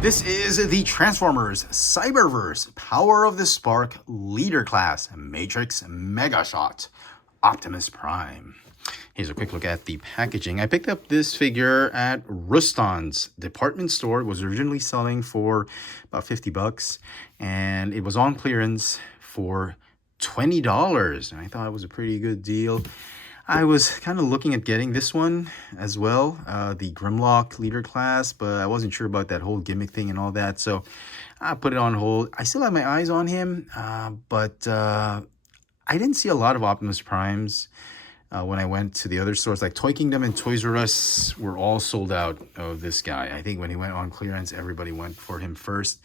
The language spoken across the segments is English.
This is the Transformers Cyberverse Power of the Spark Leader Class Matrix Mega Shot Optimus Prime. Here's a quick look at the packaging. I picked up this figure at Ruston's department store. It was originally selling for about 50 bucks and it was on clearance for $20. And I thought it was a pretty good deal. I was kind of looking at getting this one as well, the Grimlock leader class, but I wasn't sure about that whole gimmick thing and all that, so I put it on hold. I still have my eyes on him, but I didn't see a lot of Optimus Primes when I went to the other stores. Like Toy Kingdom and Toys R Us were all sold out of this guy. I think when he went on clearance, everybody went for him first.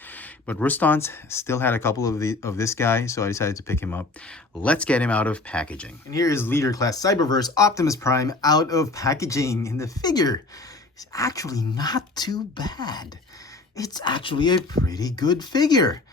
But Ruston's still had a couple of this guy, so I decided to pick him up. Let's get him out of packaging. And here is Leader Class Cyberverse Optimus Prime out of packaging. And the figure is actually not too bad. It's actually a pretty good figure.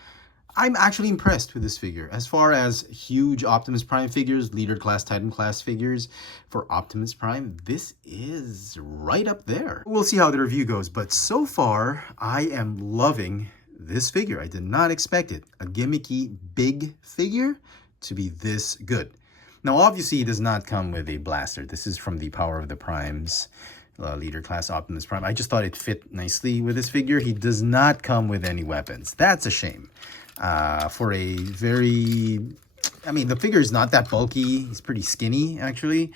I'm actually impressed with this figure. As far as huge Optimus Prime figures, Leader Class, Titan Class figures for Optimus Prime, this is right up there. We'll see how the review goes, but so far, I am loving this figure. I did not expect it. A gimmicky big figure to be this good. Now, obviously, it does not come with a blaster. This is from the Power of the Primes. Leader Class Optimus Prime. I just thought it fit nicely with this figure. He does not come with any weapons. That's a shame. For a very, I mean, the figure is not that bulky. He's pretty skinny, actually.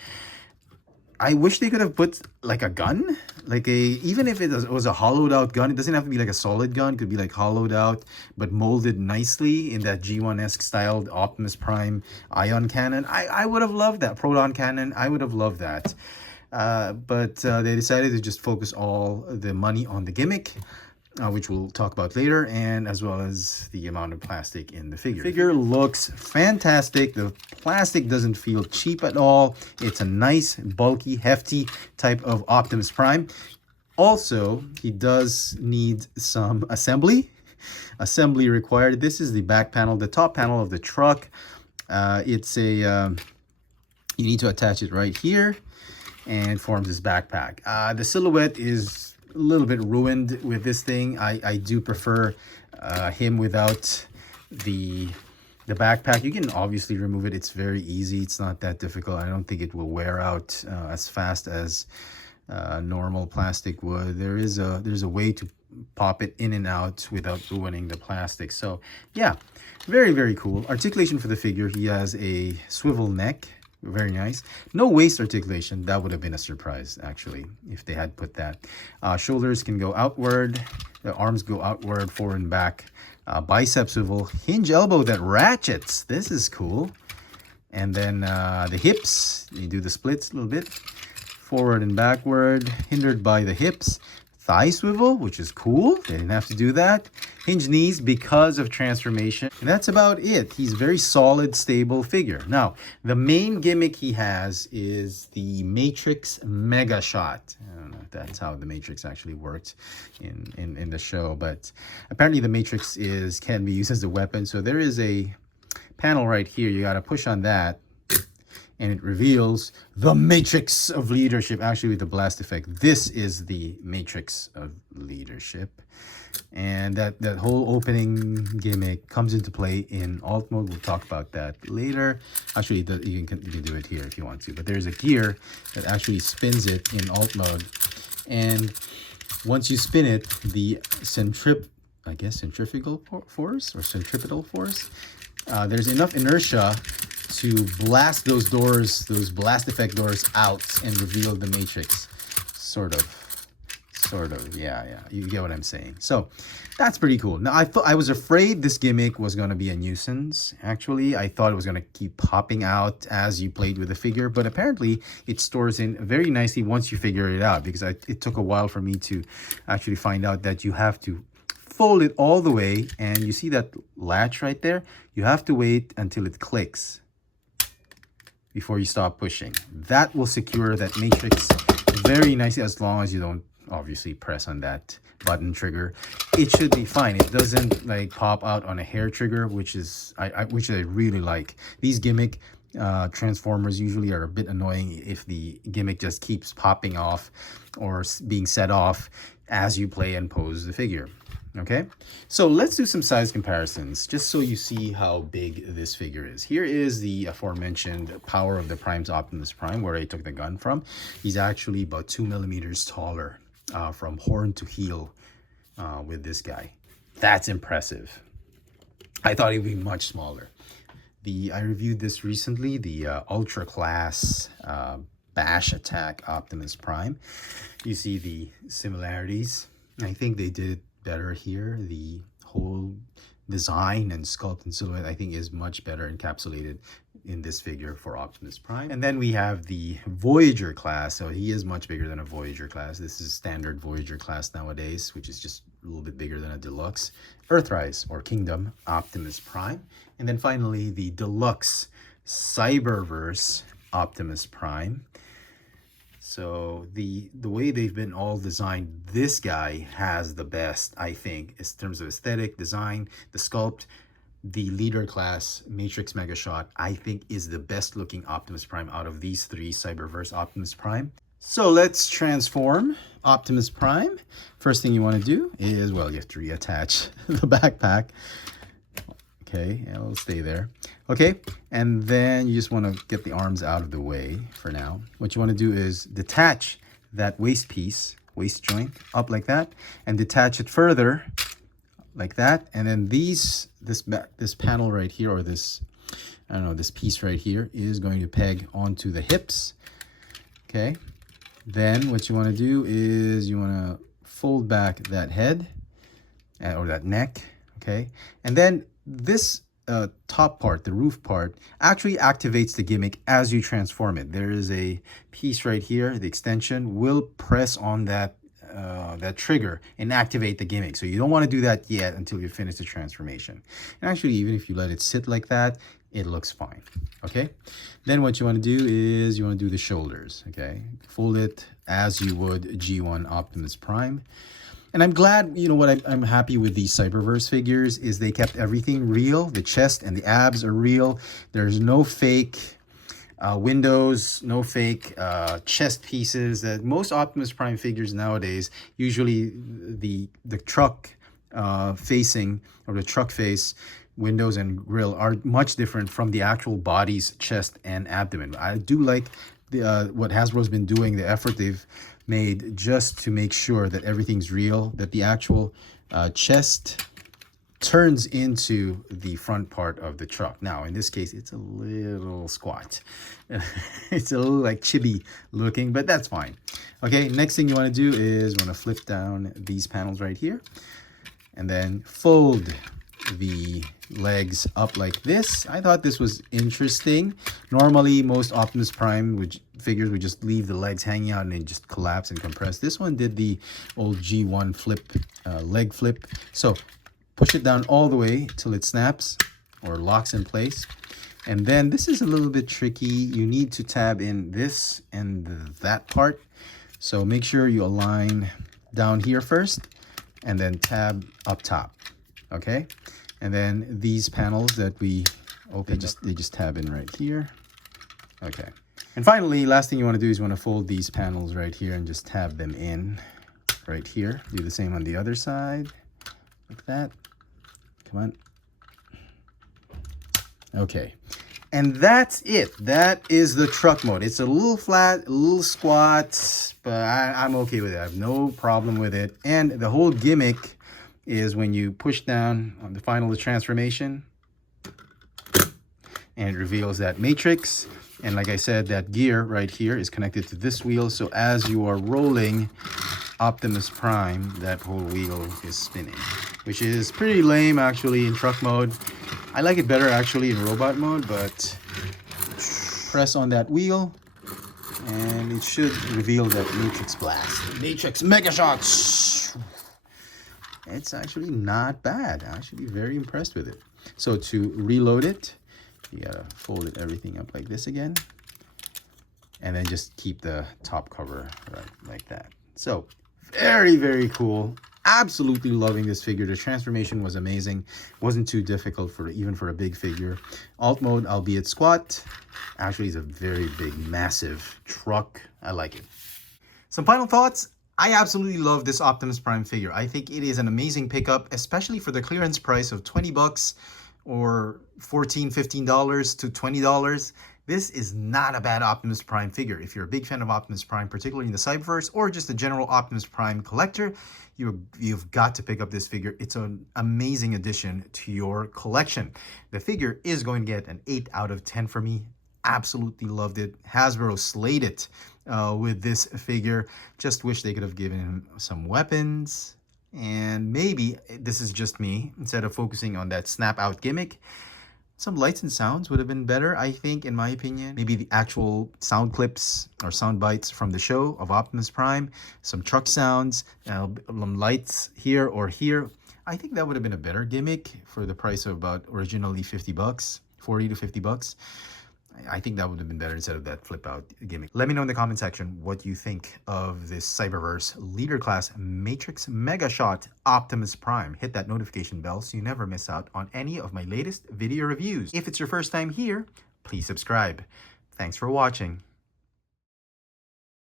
I wish they could have put like a gun, like even if it was a hollowed out gun. It doesn't have to be like a solid gun. It could be like hollowed out, but molded nicely in that G1-esque styled Optimus Prime ion cannon. I would have loved that. Proton cannon. I would have loved that. But they decided to just focus all the money on the gimmick, which we'll talk about later, and as well as the amount of plastic in the figure. The figure looks fantastic. The plastic doesn't feel cheap at all. It's a nice, bulky, hefty type of Optimus Prime. Also, he does need some assembly. Assembly required. This is the back panel, the top panel of the truck. It's a, you need to attach it right here, and forms this backpack. The silhouette is a little bit ruined with this thing. I do prefer him without the backpack. You can obviously remove it. It's very easy. It's not that difficult. I don't think it will wear out as fast as normal plastic would. There's a way to pop it in and out without ruining the plastic. So yeah, very, very cool. Articulation for the figure. He has a swivel neck. Very nice. No waist articulation. That would have been a surprise, actually, if they had put that. Shoulders can go outward. The arms go outward, forward and back. Bicep swivel. Hinge elbow that ratchets. This is cool. And then the hips. You do the splits a little bit. Forward and backward. Hindered by the hips. Thigh swivel, which is cool. They didn't have to do that. Hinge knees because of transformation. And that's about it. He's a very solid, stable figure. Now, the main gimmick he has is the Matrix Mega Shot. I don't know if that's how the Matrix actually worked in the show, but apparently the Matrix can be used as a weapon. So there is a panel right here. You got to push on that, and it reveals the Matrix of Leadership, actually with the blast effect. This is the Matrix of Leadership. And that whole opening gimmick comes into play in alt mode. We'll talk about that later. Actually, you can do it here if you want to. But there's a gear that actually spins it in alt mode. And once you spin it, the centrifugal force or centripetal force, there's enough inertia to blast those doors, those blast effect doors out and reveal the Matrix. Sort of, yeah, you get what I'm saying. So that's pretty cool. Now I was afraid this gimmick was going to be a nuisance. Actually, I thought it was going to keep popping out as you played with the figure, but apparently it stores in very nicely once you figure it out, because it took a while for me to actually find out that you have to fold it all the way, and you see that latch right there? You have to wait until it clicks before you stop pushing. That will secure that Matrix very nicely, as long as you don't obviously press on that button trigger. It should be fine. It doesn't like pop out on a hair trigger, which I really like. These gimmick Transformers usually are a bit annoying if the gimmick just keeps popping off or being set off as you play and pose the figure. Okay, so let's do some size comparisons just so you see how big this figure is. Here is the aforementioned Power of the Prime's Optimus Prime, where I took the gun from. He's actually about 2 millimeters taller from horn to heel with this guy. That's impressive. I thought he'd be much smaller. I reviewed this recently, the Ultra Class Bash Attack Optimus Prime. You see the similarities. I think they did better here. The whole design and sculpt and silhouette, I think, is much better encapsulated in this figure for Optimus Prime. And then we have the Voyager class. So he is much bigger than a Voyager class. This is standard Voyager class nowadays, which is just a little bit bigger than a deluxe. Earthrise or Kingdom Optimus Prime. And then finally the deluxe Cyberverse Optimus Prime. So the way they've been all designed, this guy has the best, I think, in terms of aesthetic, design, the sculpt. The leader class Matrix Mega Shot, I think, is the best looking Optimus Prime out of these three Cyberverse Optimus Prime. So let's transform Optimus Prime. First thing you want to do is, well, you have to reattach the backpack. Okay, it'll stay there. Okay, and then you just want to get the arms out of the way for now. What you want to do is detach that waist piece, waist joint, up like that, and detach it further like that. And then this panel right here, or this, I don't know, this piece right here is going to peg onto the hips. Okay, then what you want to do is you want to fold back that head or that neck. Okay, and then this top part, the roof part, actually activates the gimmick as you transform it. There is a piece right here, the extension will press on that trigger and activate the gimmick. So you don't want to do that yet until you finish the transformation. And actually, even if you let it sit like that, it looks fine. Okay, then what you want to do is you want to do the shoulders. Okay, fold it as you would G1 Optimus Prime. And I'm glad, you know what, I'm happy with these Cyberverse figures is they kept everything real. The chest and the abs are real. There's no fake windows, no fake chest pieces. That most Optimus Prime figures nowadays, usually the truck facing, or the truck face, windows and grill are much different from the actual body's chest and abdomen. I do like what Hasbro's been doing, the effort they've made just to make sure that everything's real, that the actual chest turns into the front part of the truck. Now, in this case, it's a little squat. It's a little like chibi looking, but that's fine. Okay, next thing you want to do is you want to flip down these panels right here and then fold the legs up like this. I thought this was interesting. Normally, most Optimus Prime figures would just leave the legs hanging out and then just collapse and compress. This one did the old G1 flip, leg flip. So push it down all the way till it snaps or locks in place. And then this is a little bit tricky. You need to tab in this and that part. So make sure you align down here first and then tab up top. Okay, and then these panels that we open, they just tab in right here. Okay, and finally, last thing you want to do is you want to fold these panels right here and just tab them in right here. Do the same on the other side, like that. Come on. Okay, and that's it. That is the truck mode. It's a little flat, a little squat, but I'm okay with it. I have no problem with it. And the whole gimmick is when you push down on the final transformation and it reveals that matrix. And like I said, that gear right here is connected to this wheel. So as you are rolling Optimus Prime, that whole wheel is spinning, which is pretty lame actually in truck mode. I like it better actually in robot mode, but press on that wheel and it should reveal that Matrix Blast. Matrix Mega Shots! It's actually not bad. I'm actually very impressed with it. So to reload it, you gotta fold everything up like this again. And then just keep the top cover right like that. So very, very cool. Absolutely loving this figure. The transformation was amazing. Wasn't too difficult even for a big figure. Alt mode, albeit squat. Actually, it's a very big, massive truck. I like it. Some final thoughts. I absolutely love this Optimus Prime figure. I think it is an amazing pickup, especially for the clearance price of 20 bucks or $14, $15 to $20. This is not a bad Optimus Prime figure. If you're a big fan of Optimus Prime, particularly in the Cyberverse, or just a general Optimus Prime collector, you've got to pick up this figure. It's an amazing addition to your collection. The figure is going to get an 8 out of 10 for me. Absolutely loved it. Hasbro slayed it with this figure. Just wish they could have given him some weapons. And maybe, this is just me, instead of focusing on that snap out gimmick, some lights and sounds would have been better, I think, in my opinion. Maybe the actual sound clips or sound bites from the show of Optimus Prime, some truck sounds, lights here or here. I think that would have been a better gimmick for the price of about originally 50 bucks, 40 to 50 bucks. I think that would have been better instead of that flip out gimmick. Let me know in the comment section what you think of this Cyberverse Leader Class Matrix Mega Shot Optimus Prime. Hit that notification bell so you never miss out on any of my latest video reviews. If it's your first time here, please subscribe. Thanks for watching.